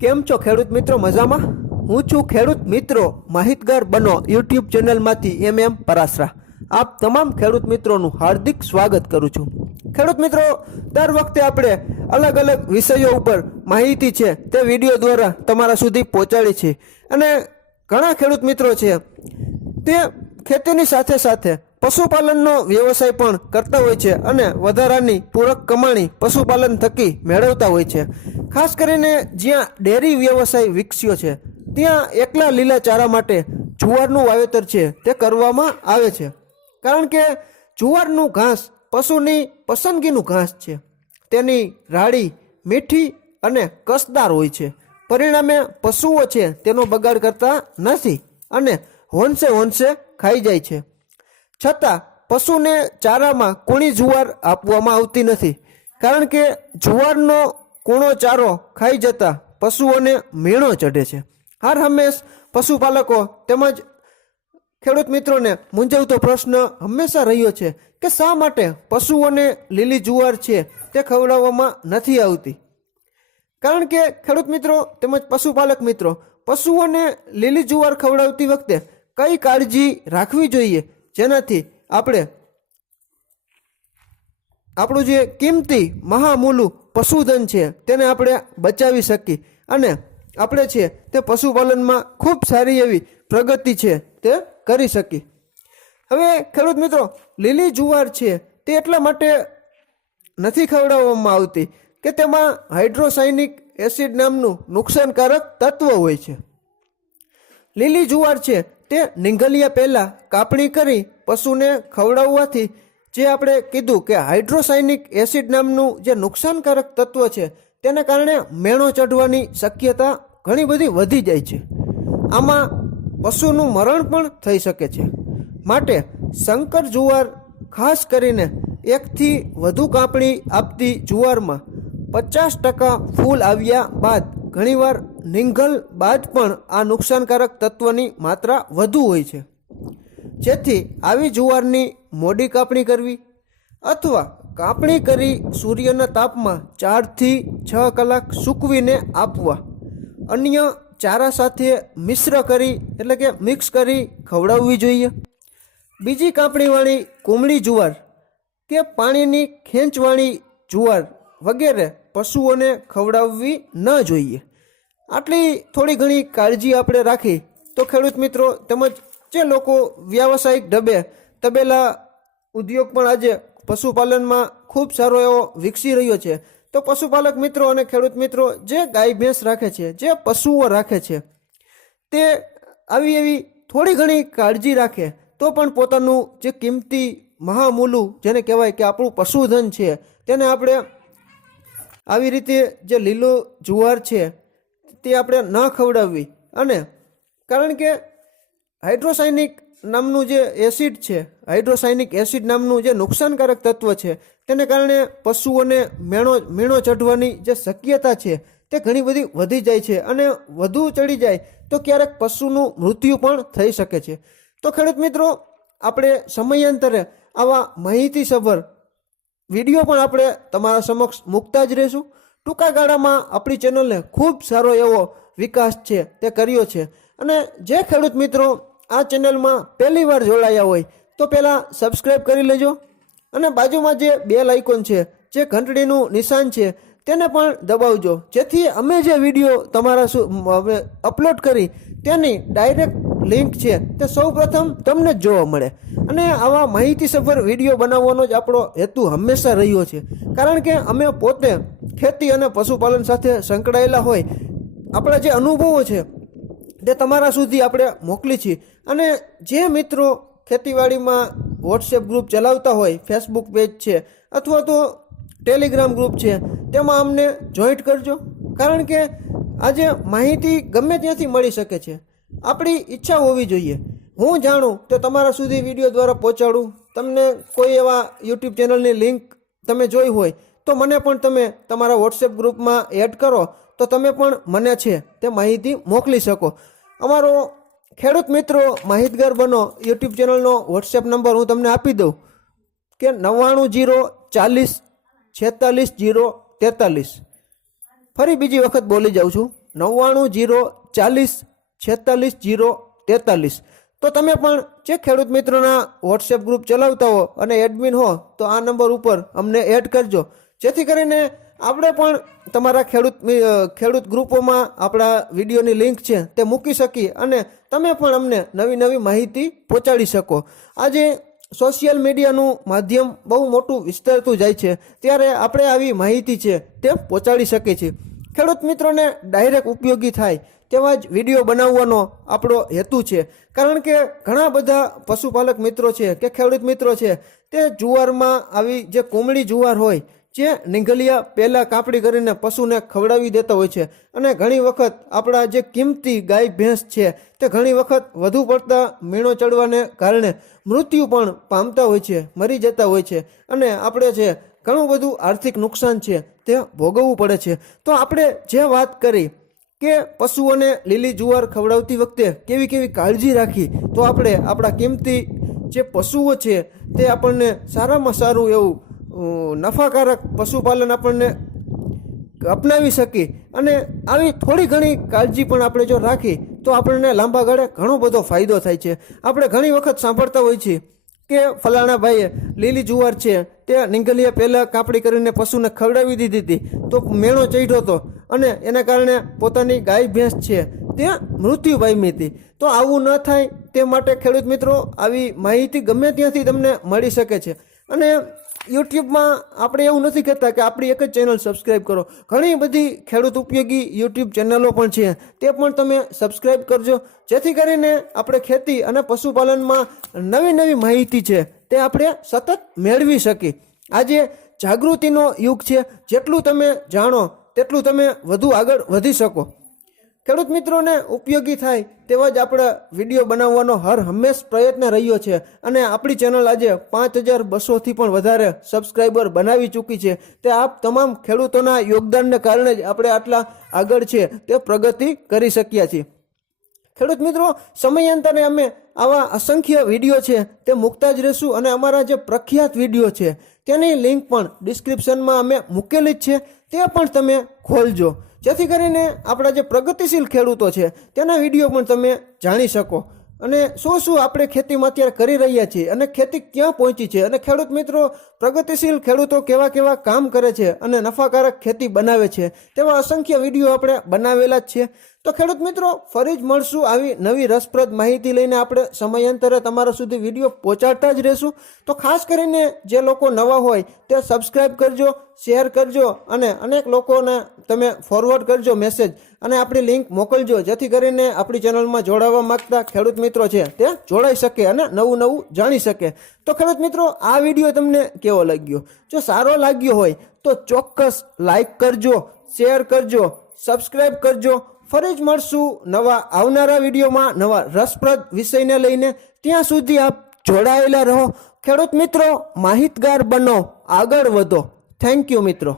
કેમ છો ખેડૂત મિત્રો? મજામાં? હું છું ખેડૂત મિત્રો માહિતગાર બનો યુટ્યુબ ચેનલમાંથી પરાસરા. આપ તમામ ખેડૂત મિત્રોનું હાર્દિક સ્વાગત કરું છું. ખેડૂત મિત્રો, દર વખતે આપણે અલગ અલગ વિષયો ઉપર માહિતી છે તે વિડીયો દ્વારા તમારા સુધી પહોંચાડી છે, અને ઘણા ખેડૂત મિત્રો છે તે ખેતીની સાથે સાથે પશુપાલનનો વ્યવસાય પણ કરતા હોય છે અને વધારાની પૂરક કમાણી પશુપાલન થકી મેળવતા હોય છે. ખાસ કરીને જ્યાં ડેરી વ્યવસાય વિકસ્યો છે ત્યાં એકલા લીલા ચારા માટે જુવારનું વાવેતર છે તે કરવામાં આવે છે, કારણ કે જુવારનું ઘાસ પશુની પસંદગીનું ઘાસ છે. તેની રાડી મીઠી અને કસદાર હોય છે, પરિણામે પશુઓ છે તેનો બગાડ કરતા નથી અને હોંશે હોંશે ખાઈ જાય છે. છતાં પશુને ચારામાં કૂણી જુવાર આપવામાં આવતી નથી, કારણ કે જુવારનો કૂણો ચારો ખાઈ જતા પશુઓને મીણો ચઢે છે. હર હંમેશ પશુપાલકો તેમજ ખેડૂત મિત્રોને મૂંઝવતો પ્રશ્ન હંમેશા રહ્યો છે કે શા માટે પશુઓને લીલી જુવાર છે તે ખવડાવવામાં નથી આવતી. કારણ કે ખેડૂત મિત્રો તેમજ પશુપાલક મિત્રો, પશુઓને લીલી જુવાર ખવડાવતી વખતે કઈ કાળજી રાખવી જોઈએ જેનાથી આપણે આપણું જે કિંમતી મહામૂલું પશુધન છે તેને આપણે બચાવી શકીએ અને આપણે છે તે પશુપાલનમાં ખૂબ સારી એવી પ્રગતિ છે તે કરી શકીએ. હવે ખેડૂત મિત્રો, લીલી જુવાર છે તે એટલા માટે નથી ખવડાવવામાં આવતી કે તેમાં હાઇડ્રોસાયનિક એસિડ નામનું નુકસાનકારક તત્વ હોય છે. લીલી જુવાર છે તે નીંગલિયા પહેલાં કાપણી કરી પશુને ખવડાવવાથી જે આપણે કીધું કે હાઇડ્રોસાયનિક એસિડ નામનું જે નુકસાનકારક તત્વ છે તેને કારણે મેણો ચઢવાની શક્યતા ઘણી બધી વધી જાય છે. આમાં પશુનું મરણ પણ થઈ શકે છે. માટે સંકર જુવાર, ખાસ કરીને એકથી વધુ કાપણી આપતી જુવારમાં 50% ફૂલ આવ્યા બાદ ઘણીવાર નિંગલ બાદ પણ આ નુકસાનકારક તત્વની માત્રા વધુ હોય છે. જેથી આવી જુવારની મોડી કાપણી કરવી અથવા કાપણી કરી સૂર્યના તાપમાં 4 થી 6 કલાક સૂકવીને આપવા, અન્ય ચારા સાથે મિશ્ર કરી એટલે કે મિક્સ કરી ખવડાવવી જોઈએ. બીજી કાપણીવાળી કુમળી જુવાર કે પાણીની ખેંચવાળી જુવાર વગેરે પશુઓને ખવડાવવી ન જોઈએ. આટલી થોડી ઘણી કાળજી આપણે રાખી તો ખેડૂત મિત્રો તેમજ જે લોકો વ્યાવસાયિક ઢબે તબેલા ઉદ્યોગ પણ આજે પશુપાલનમાં ખૂબ સારો એવો વિકસી રહ્યો છે, તો પશુપાલક મિત્રો અને ખેડૂત મિત્રો જે ગાય ભેંસ રાખે છે, જે પશુઓ રાખે છે, તે આવી એવી થોડી ઘણી કાળજી રાખે તો પણ પોતાનું જે કિંમતી મહામૂલું જેને કહેવાય કે આપણું પશુધન છે તેને આપણે આવી રીતે જે લીલો જુવાર છે તે આપણે ન ખવડાવવી. અને કારણ કે હાઇડ્રોસાયનિક નામનું જે એસિડ છે, હાઇડ્રોસાયનિક એસિડ નામનું જે નુકસાનકારક તત્વ છે તેને કારણે પશુઓને મીણો ચઢવાની જે શક્યતા છે તે ઘણી બધી વધી જાય છે, અને વધુ ચડી જાય તો ક્યારેક પશુનું મૃત્યુ પણ થઈ શકે છે. તો ખેડૂત મિત્રો, આપણે સમયાંતરે આવા માહિતીસભર વિડીયો પણ આપણે તમારા સમક્ષ મૂકતા જ રહીશું. ટૂંકા ગાળામાં આપણી ચેનલને ખૂબ સારો એવો વિકાસ છે તે કર્યો છે, અને જે ખેડૂત મિત્રો આ ચેનલમાં પહેલી વાર જોડાયા હોય તો પહેલાં સબસ્ક્રાઈબ કરી લેજો, અને બાજુમાં જે બેલ આઇકોન છે, જે ઘંટડીનું નિશાન છે તેને પણ દબાવજો, જેથી અમે જે વિડીયો તમારા અપલોડ કરી તેની ડાયરેક્ટ લિંક છે તે સૌપ્રથમ તમને જ જોવા મળે. અને આવા માહિતીસભર વિડીયો બનાવવાનો જ આપણો હેતુ હંમેશા રહ્યો છે, કારણ કે અમે પોતે ખેતી અને પશુપાલન સાથે સંકળાયેલા હોય આપણા જે અનુભવો છે તે તમારા સુધી આપણે મોકલી છીએ. અને જે મિત્રો ખેતીવાડીમાં વોટ્સએપ ગ્રુપ ચલાવતા હોય, ફેસબુક પેજ છે અથવા તો ટેલિગ્રામ ગ્રુપ છે, તેમાં અમને જોઈન્ટ કરજો, કારણ કે આજે માહિતી ગમે ત્યાંથી મળી શકે છે. આપણી ઈચ્છા હોવી જોઈએ હું જાણું તો તમારા સુધી વિડીયો દ્વારા પહોંચાડું. તમને કોઈ એવા યુટ્યુબ ચેનલની લિંક તમે જોઈ હોય તો મને પણ તમે તમારા વોટ્સએપ ગ્રુપમાં એડ કરો, તો તમે પણ મને છે તે માહિતી મોકલી શકો. અમારો ખેડૂત મિત્રો માહિતગાર બનો યુટ્યુબ ચેનલનો વોટ્સએપ નંબર હું તમને આપી દઉં કે 99 040 46 043. ફરી બીજી વખત બોલી જાઉં છું 9904044043. તો તમે પણ જે ખેડૂત મિત્રોના વોટ્સએપ ગ્રુપ ચલાવતા હો અને એડમિન હો તો આ નંબર ઉપર અમને એડ કરજો, જેથી કરીને આપણે પણ તમારા ખેડૂત ગ્રુપોમાં આપણા વિડીયોની લિંક છે તે મૂકી શકીએ અને તમે પણ અમને નવી નવી માહિતી પહોંચાડી શકો. આજે સોશિયલ મીડિયાનું માધ્યમ બહુ મોટું વિસ્તરતું જાય છે, ત્યારે આપણે આવી માહિતી છે તે પહોંચાડી શકીએ છીએ. ખેડૂત મિત્રોને ડાયરેક્ટ ઉપયોગી થાય તેવા જ વિડીયો બનાવવાનો આપણો હેતુ છે, કારણ કે ઘણા બધા પશુપાલક મિત્રો છે કે ખેડૂત મિત્રો છે તે જુવારમાં આવી જે કોમળી જુવાર હોય જે નીંગલિયા પહેલાં કાપડી કરીને પશુને ખવડાવી દેતા હોય છે, અને ઘણી વખત આપણા જે કિંમતી ગાય ભેંસ છે તે ઘણી વખત વધુ પડતા મીણો ચડવાને કારણે મૃત્યુ પણ પામતા હોય છે, મરી જતા હોય છે, અને આપણે છે ઘણું બધું આર્થિક નુકસાન છે તે ભોગવવું પડે છે. તો આપણે જે વાત કરી કે પશુઓને લીલી જુવાર ખવડાવતી વખતે કેવી કેવી કાળજી રાખી, તો આપણે આપણા કિંમતી જે પશુઓ છે તે આપણને સારામાં સારું એવું નફાકારક પશુપાલન આપણને અપનાવી શકી, અને આવી થોડી ઘણી કાળજી પણ આપણે જો રાખી તો આપણને લાંબા ગાળે ઘણો બધો ફાયદો થાય છે. આપણે ઘણી વખત સાંભળતા હોઈએ છીએ કે ફલાણા ભાઈએ લીલી જુવાર છે તે નીંગલિયા પહેલાં કાપડી કરીને પશુને ખવડાવી દીધી હતી તો મેણો ચડ્યો હતો અને એના કારણે પોતાની ગાય ભેંસ છે તે મૃત્યુ પામી હતી. તો આવું ન થાય તે માટે ખેડૂત મિત્રો આવી માહિતી ગમે ત્યાંથી તમને મળી શકે છે. અને યુટ્યુબમાં આપણે એવું નથી કહેતા કે આપણી એક જ ચેનલ સબસ્ક્રાઈબ કરો, ઘણી બધી ખેડૂત ઉપયોગી યુટ્યુબ ચેનલો પણ છે, તે પણ તમે સબસ્ક્રાઈબ કરજો, જેથી કરીને આપણે ખેતી અને પશુપાલનમાં નવી નવી માહિતી છે તે આપણે સતત મેળવી શકીએ. આજે જાગૃતિનો યુગ છે, જેટલું તમે જાણો તેટલું તમે વધુ આગળ વધી શકો. ખેડૂત મિત્રોને ઉપયોગી થાય તેવા જ આપણા વિડીયો બનાવવાનો હંમેશ પ્રયત્ન રહ્યો છે, અને આપણી ચેનલ આજે 5200થી પણ વધારે સબસ્ક્રાઈબર બનાવી ચૂકી છે. તે આપ તમામ ખેડૂતોના યોગદાનને કારણે જ આપણે આટલા આગળ છે તે પ્રગતિ કરી શક્યા છીએ. ખેડૂત મિત્રો, સમયાંતરે અમે આવા અસંખ્ય વિડીયો છે તે મૂકતા જ રહીશું, અને અમારા જે પ્રખ્યાત વિડીયો છે તેની લિંક પણ ડિસ્ક્રિપ્શનમાં અમે મૂકેલી જ છે, તે પણ તમે ખોલજો, જેથી કરીને આપણા જે પ્રગતિશીલ ખેડૂતો છે તેના વિડીયો પણ તમે જાણી શકો, અને શું આપણે ખેતીમાં અત્યારે કરી રહ્યા છીએ અને ખેતી ક્યાં પહોંચી છે, અને ખેડૂત મિત્રો પ્રગતિશીલ ખેડૂતો કેવા કેવા કામ કરે છે અને નફાકારક ખેતી બનાવે છે, તેવા અસંખ્ય વિડીયો આપણે બનાવેલા જ છે. તો ખેડૂત મિત્રો, ફરી જ મળશું આવી નવી રસપ્રદ માહિતી લઈને. આપણે સમયાંતરે તમારા સુધી વિડીયો પહોંચાડતા જ રહેશું. તો ખાસ કરીને જે લોકો નવા હોય તે સબસ્ક્રાઈબ કરજો, શેર કરજો, અને અનેક લોકોને તમે ફોરવર્ડ કરજો મેસેજ, અને આપણી લિંક મોકલજો, જેથી કરીને આપણી ચેનલમાં જોડાવા માંગતા ખેડૂત મિત્રો છે તે જોડાઈ શકે અને નવું નવું જાણી શકે. તો ખેડૂત મિત્રો, આ વિડીયો તમને કેવો લાગ્યો? જો સારો લાગ્યો હોય તો ચોક્કસ લાઈક કરજો, શેર કરજો, સબસ્ક્રાઈબ કરજો. ફરી જ મળશું નવા આવનારા વિડીયોમાં નવા રસપ્રદ વિષયને લઈને. ત્યાં સુધી આપ જોડાયેલા રહો. ખેડૂત મિત્રો, માહિતગાર બનો, આગળ વધો. થેન્ક યુ મિત્રો.